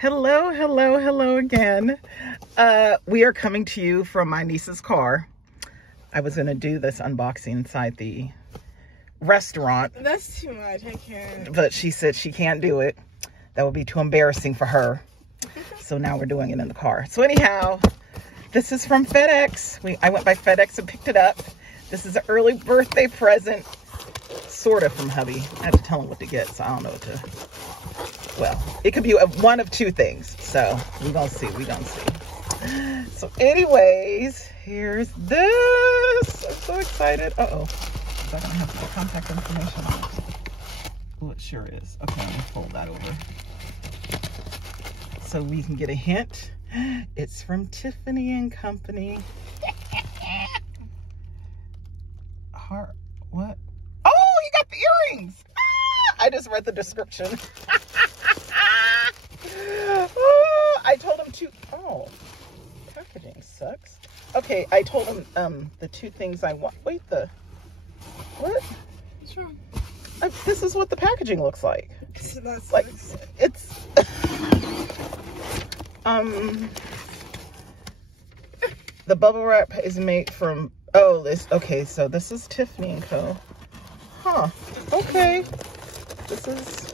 Hello, hello, hello again. We are coming to you from my niece's car. I was gonna do this unboxing inside the restaurant. That's too much, I can't. But she said she can't do it. That would be too embarrassing for her. So now we're doing it in the car. So anyhow, this is from FedEx. I went by FedEx and picked it up. This is an early birthday present, sort of, from hubby. I had to tell him what to get, so I don't know what to... Well, it could be one of two things. So we're gonna see, So anyways, here's this. I'm so excited. Uh-oh. Is that gonna have the contact information on it? Oh, it sure is. Okay, let me fold that over. So we can get a hint. It's from Tiffany and Company. What? Oh, you got the earrings. Ah, I just read the description. Oh, I told him to. Oh, packaging sucks. Okay, I told him the two things I want. Wait, what? What's wrong? This is what the packaging looks like. That's like it's the bubble wrap is made from okay, so this is Tiffany and Co. Huh. Okay. This is,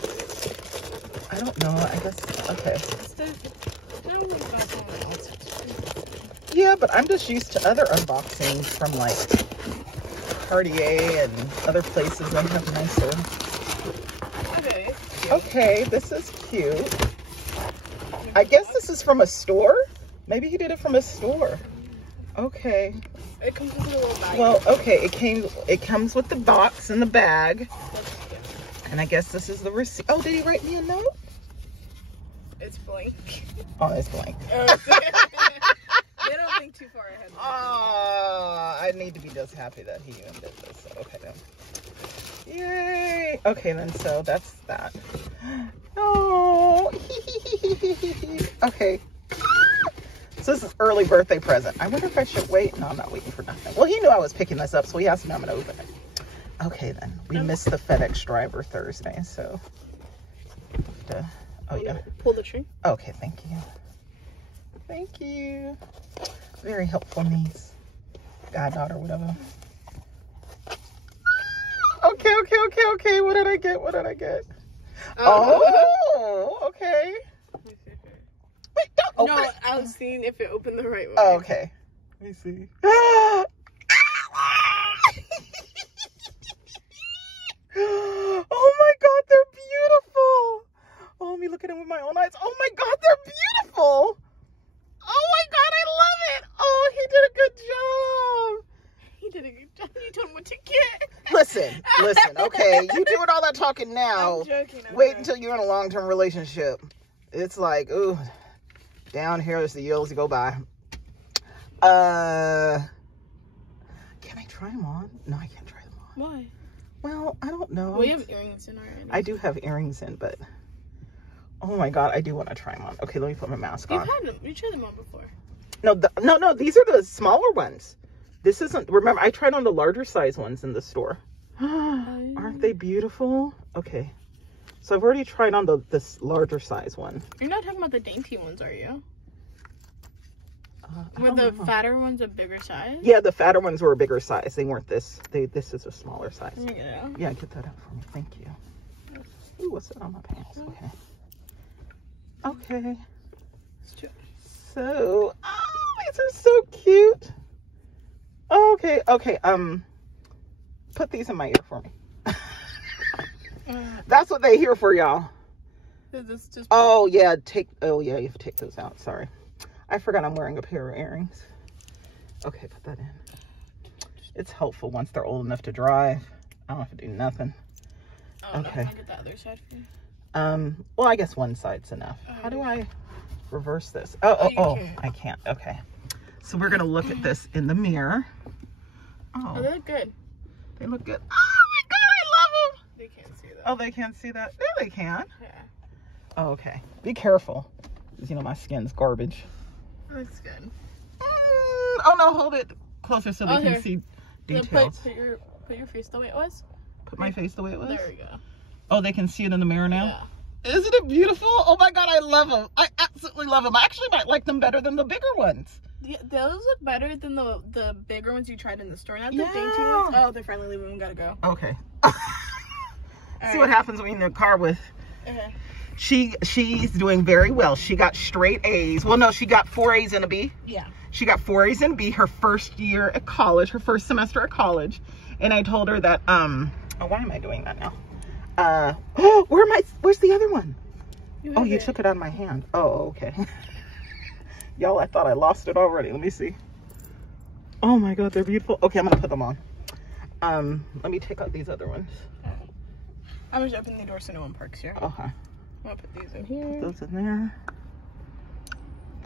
I don't know, I guess, okay. Yeah, but I'm just used to other unboxings from like Cartier and other places that have nicer. Okay. Okay, this is cute. I guess this is from a store. Maybe he did it from a store. Okay. It comes with a little bag. Well, okay, it comes with the box and the bag. And I guess this is the receipt. Oh, did he write me a note? It's blank. Oh, it's blank. They don't think too far ahead. Oh, I need to be just happy that he even did this. So, okay then. Yay! Okay then, so that's that. Oh, okay. So this is early birthday present. I wonder if I should wait. No, I'm not waiting for nothing. Well, he knew I was picking this up, so he asked me, I'm gonna open it. Okay then, we missed the FedEx driver Thursday, so. Oh yeah. Pull the tree. Okay, thank you. Thank you. Very helpful niece. Goddaughter, whatever. Okay. What did I get? Oh, okay. Wait, don't open it. I was seeing if it opened the right way. Oh, okay. Let me see. Oh my God, they're beautiful. Oh, let me look at them with my own eyes. Oh my God, they're beautiful. Oh my God, I love it. Oh, he did a good job. He did a good job. You told him what to get. Listen, okay. You doing all that talking now. I'm joking. Wait until you're in a long-term relationship. It's like, ooh, down here as the years go by. Can I try them on? No, I can't try them on. Why? Well, I don't know. Well, you have earrings in already. I do have earrings in, but oh my God, I do want to try them on. Okay, let me put my mask on. You've had them. You tried them on before. No, these are the smaller ones. This isn't, remember, I tried on the larger size ones in the store. Aren't they beautiful? Okay. So I've already tried on this larger size one. You're not talking about the dainty ones, are you? Were the fatter ones a bigger size? Yeah, the fatter ones were a bigger size. They weren't this. This is a smaller size. Let me get it out. Yeah, get that out for me. Thank you. Ooh, what's that on my pants? Okay. Okay. So, oh, these are so cute. Okay. Put these in my ear for me. That's what they here for, y'all. Oh yeah, you have to take those out. Sorry. I forgot I'm wearing a pair of earrings. Okay, put that in. It's helpful once they're old enough to drive. I don't have to do nothing. Oh, okay. No, I'll get the other side for you. Well, I guess one side's enough. How do I reverse this? Oh, I can't. Okay. So we're gonna look at this in the mirror. Oh, they look good. They look good. Oh my God, I love them. They can't see that. Oh, they can't see that? There they can. Yeah. Oh, okay. Be careful. Because, you know, my skin's garbage. Looks good. Oh no, hold it closer so they can see details. Put your face the way it was. Put my face the way it was? There we go. Oh, they can see it in the mirror now? Yeah. Isn't it beautiful? Oh my God, I love them. I absolutely love them. I actually might like them better than the bigger ones. Yeah, those look better than the bigger ones you tried in the store. Not the Yeah. dainty ones. Oh, they're finally leaving. We gotta go. Okay. See what happens when you're in the car with. Okay. She's doing very well. She got straight A's. Well, no, she got 4 A's and a B. Yeah. She got 4 A's and a B her first year at college, her first semester at college. And I told her that, oh, why am I doing that now? Where's the other one? You took it out of my hand. Oh, okay. Y'all, I thought I lost it already. Let me see. Oh my God, they're beautiful. Okay, I'm gonna put them on. Let me take out these other ones. I'm just opening the door so no one parks here. Okay. I'm gonna put these in here. Put those in there.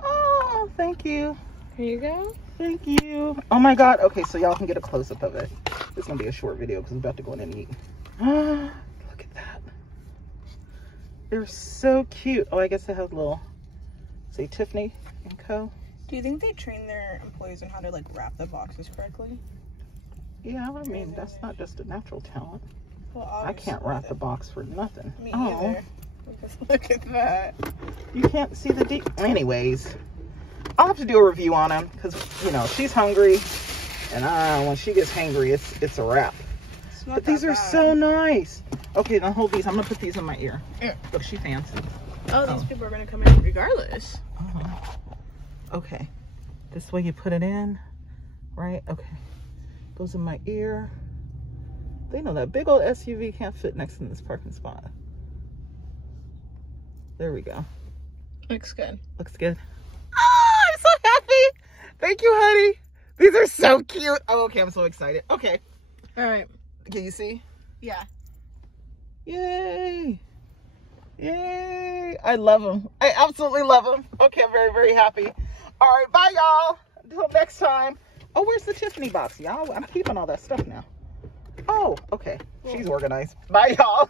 Oh, thank you. Here you go. Thank you. Oh my God. Okay, so y'all can get a close-up of it. It's gonna be a short video because I'm about to go in and eat. Look at that. They're so cute. Oh, I guess they have a little, say Tiffany and Co. Do you think they train their employees on how to like wrap the boxes correctly? Yeah, I mean, that's not just a natural talent. Well, I can't wrap the box for nothing. Me either. Look at that. You can't see the deep. Anyways, I'll have to do a review on them because, you know, she's hungry. And when she gets hangry, it's a wrap. But these are so nice. Okay, now hold these. I'm going to put these in my ear. Yeah. Look, she fancy. Oh, these people are going to come in regardless. Okay. This way you put it in. Right? Okay. Goes in my ear. They know that big old SUV can't fit next to this parking spot. There we go. Looks good. Looks good. Oh, I'm so happy. Thank you, honey. These are so cute. Oh, okay. I'm so excited. Okay. All right. Can you see? Yeah. Yay. Yay. I love them. I absolutely love them. Okay. I'm very, very happy. All right. Bye, y'all. Until next time. Oh, where's the Tiffany box, y'all? I'm keeping all that stuff now. Oh, okay. She's organized. Bye, y'all.